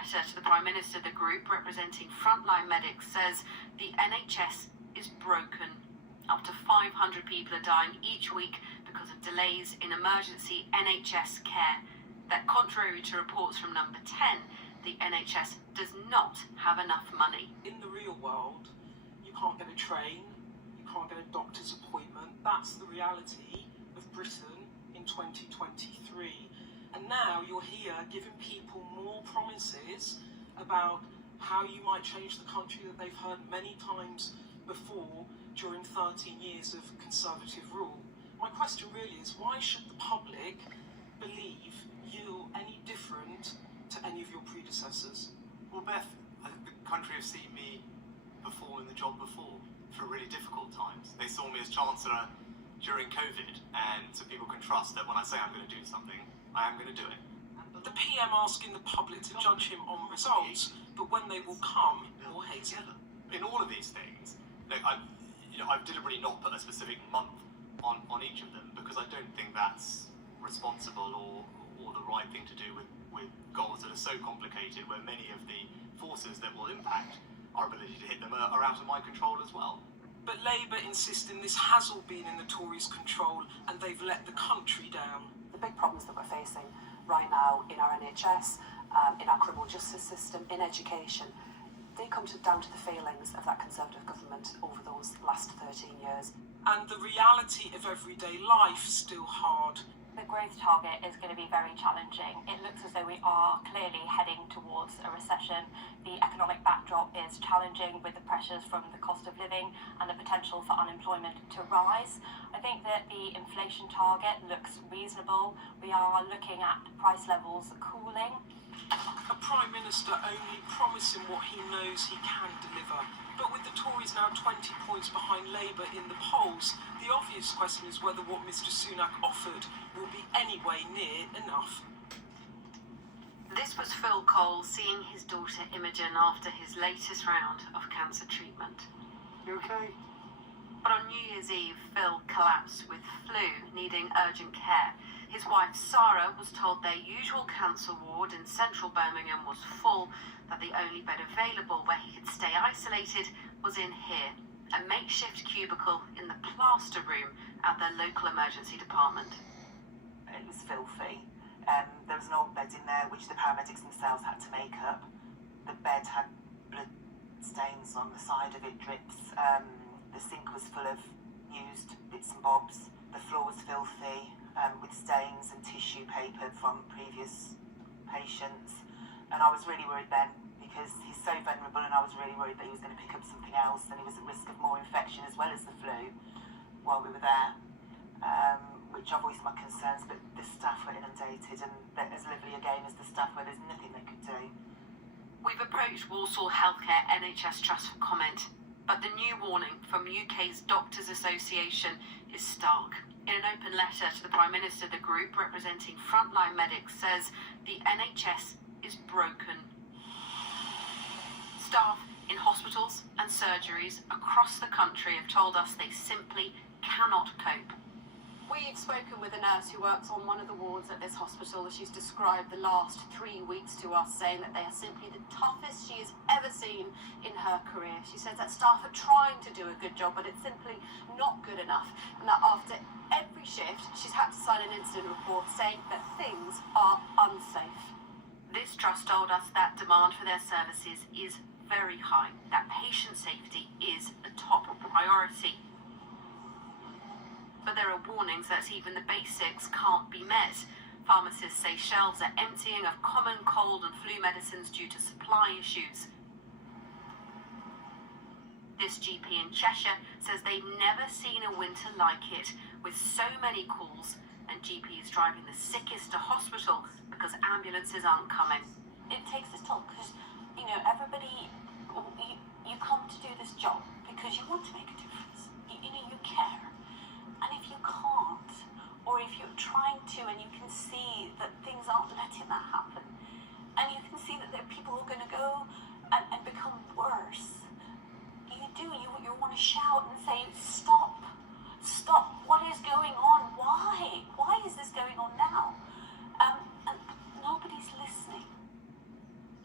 Letter to the Prime Minister, the group representing frontline medics says the NHS is broken. Up to 500 people are dying each week because of delays in emergency NHS care. That contrary to reports from Number 10, the NHS does not have enough money. In the real world, you can't get a train, you can't get a doctor's appointment. That's the reality of Britain in 2023. And now you're here giving people more promises about how you might change the country that they've heard many times before during 13 years of Conservative rule. My question really is, why should the public believe you're any different to any of your predecessors? Well, Beth, I think the country have seen me perform in the job before through really difficult times. They saw me as Chancellor during COVID, and so people can trust that when I say I'm going to do something, I am going to do it. The PM asking the public to judge him on results, but when they will come, more hazy. In all of these things, look, I've deliberately not put a specific month on each of them because I don't think that's responsible or the right thing to do with goals that are so complicated, where many of the forces that will impact our ability to hit them are out of my control as well. But Labour insisting this has all been in the Tories' control and they've let the country down. The big problems that we're facing right now in our NHS, in our criminal justice system, in education, they come down to the failings of that Conservative government over those last 13 years. And the reality of everyday life still hard. The growth target is going to be very challenging. It looks as though we are clearly heading towards a recession. The economic backdrop is challenging with the pressures from the cost of living and the potential for unemployment to rise. I think that the inflation target looks reasonable. We are looking at price levels cooling. A Prime Minister only promising what he knows he can deliver. But with the Tories now 20 points behind Labour in the polls, the obvious question is whether what Mr Sunak offered will be anyway near enough. This was Phil Cole seeing his daughter Imogen after his latest round of cancer treatment. You okay? But on New Year's Eve, Phil collapsed with flu, needing urgent care. His wife Sarah was told their usual cancer ward in central Birmingham was full, that the only bed available where he could stay isolated was in here, a makeshift cubicle in the plaster room at their local emergency department. It was filthy. There was an old bed in there which the paramedics themselves had to make up. The bed had blood stains on the side of it, drips. The sink was full of used bits and bobs. The floor was filthy, with stains and tissue paper from previous patients. And I was really worried then, because he's so vulnerable, and I was really worried that he was going to pick up something else and he was at risk of more infection as well as the flu while we were there, which I voiced my concerns, but the staff were inundated, and they're as lovely again as the staff were. There's nothing they could do. We've approached Walsall Healthcare NHS Trust for comment, but the new warning from UK's Doctors Association is stark. In an open letter to the Prime Minister, the group representing frontline medics says the NHS is broken. Staff in hospitals and surgeries across the country have told us they simply cannot cope. We've spoken with a nurse who works on one of the wards at this hospital. She's described the last 3 weeks to us, saying that they are simply the toughest she has ever seen in her career. She says that staff are trying to do a good job, but it's simply not good enough, and that after every shift she's had to sign an incident report saying that things are unsafe. This trust told us that demand for their services is very high, that patient safety is a top priority. But there are warnings that even the basics can't be met. Pharmacists say shelves are emptying of common cold and flu medicines due to supply issues. This GP in Cheshire says they've never seen a winter like it, with so many calls and GPs driving the sickest to hospital because ambulances aren't coming. It takes its toll because, everybody, you come to do this job because you want to make a difference. You care. And if you can't, or if you're trying to and you can see that things aren't letting that happen, and you can see that there are people who are going to go and become worse, you want to shout and say, stop, what is going on, why is this going on now? And nobody's listening.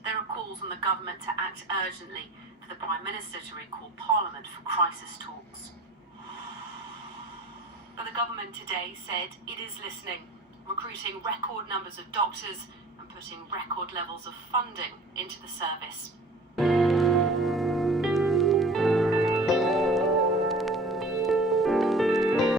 There are calls on the government to act urgently for the Prime Minister to recall Parliament for crisis talks. But the government today said it is listening, recruiting record numbers of doctors and putting record levels of funding into the service.